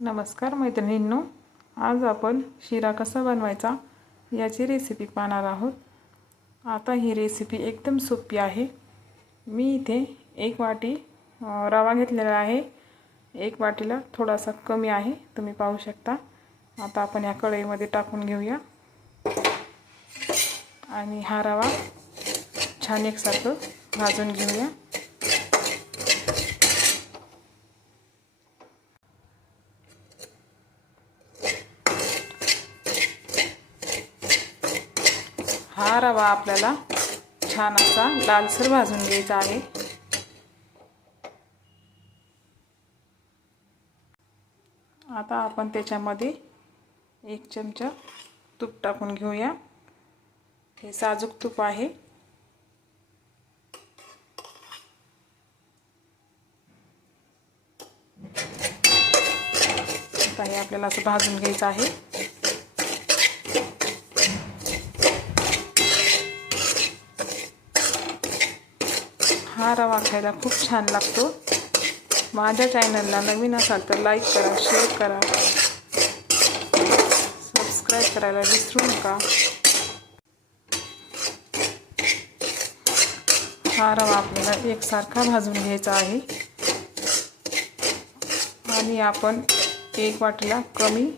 नमस्कार मैत्रिणींनो, आज आपण शिरा कसा बनवायचा याची रेसिपी पाहणार आहोत। आता ही रेसिपी एकदम सोपी आहे। मी इथे 1 वाटी रवा घेतलेला आहे। 1 वाटीला थोडासा कमी आहे, तुम्ही पाहू शकता। आता आपण या कढईमध्ये टाकून घेऊया आणि हा रवा छान एकसारखं भाजून घेऊया। हा रवा आपल्याला छान असा लालसर भाजून घ्यायचा आहे। आता आपण त्याच्यामध्ये 1 चमचा तूप टाकून घेऊया। हे साजूक तूप आहे। आता हे आपल्याला असं भाजून घ्यायचं आहे। हा रवा खायला खूप छान लागतो। माझ्या चॅनलला नवीन असाल तर लाईक करा, शेअर करा, सबस्क्राइब करायला विसरू नका। हा रवा आपल्याला एकसारखा भाजून घ्यायचा आहे आणि आपण 1 वाटीला कमी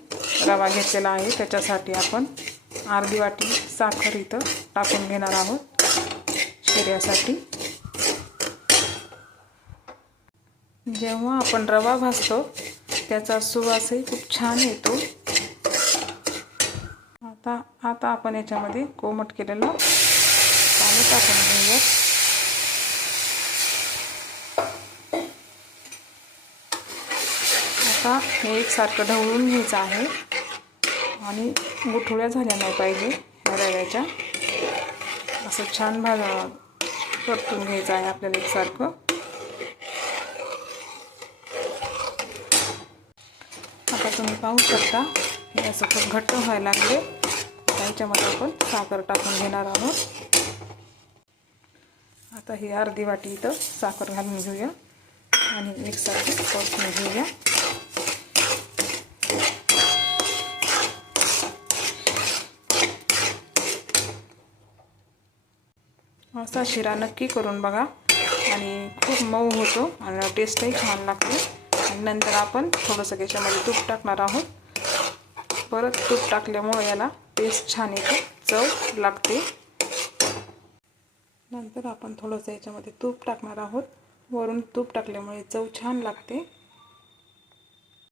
रवा घेतलेला आहे, त्याच्यासाठी आपण अर्धी वाटी साखर इथं टाकून घेणार आहोत शिऱ्यासाठी। जेव्हा आपण रवा भाजतो त्याचा सुवासही खूप छान येतो। आता आपण याच्यामध्ये कोमट केलेलं पाणी टाकून घेऊया। आता हे एकसारखं ढवळून घ्यायचं आहे आणि गुठळ्या झाल्या नाही पाहिजे रव्याच्या। असं छान परतून घ्यायचं आहे आपल्याला एकसारखं। आता तुम्ही पाहू शकता हे असं खूप घट्ट व्हायला लागले। त्याच्यामध्ये आपण साखर टाकून घेणार आहोत। आता ही अर्धी वाटी इथं साखर घालून घेऊया आणि एकसारखं परतून घेऊया। असा शिरा नक्की करून बघा आणि खूप मऊ होतो आणि टेस्टही छान लागते। आणि नंतर आपण थोडंसं त्याच्यामध्ये तूप टाकणार आहोत। परत तूप टाकल्यामुळे याला टेस्ट छान येते, चव लागते। नंतर आपण थोडंसं याच्यामध्ये तूप टाकणार आहोत। वरून तूप टाकल्यामुळे चव छान लागते।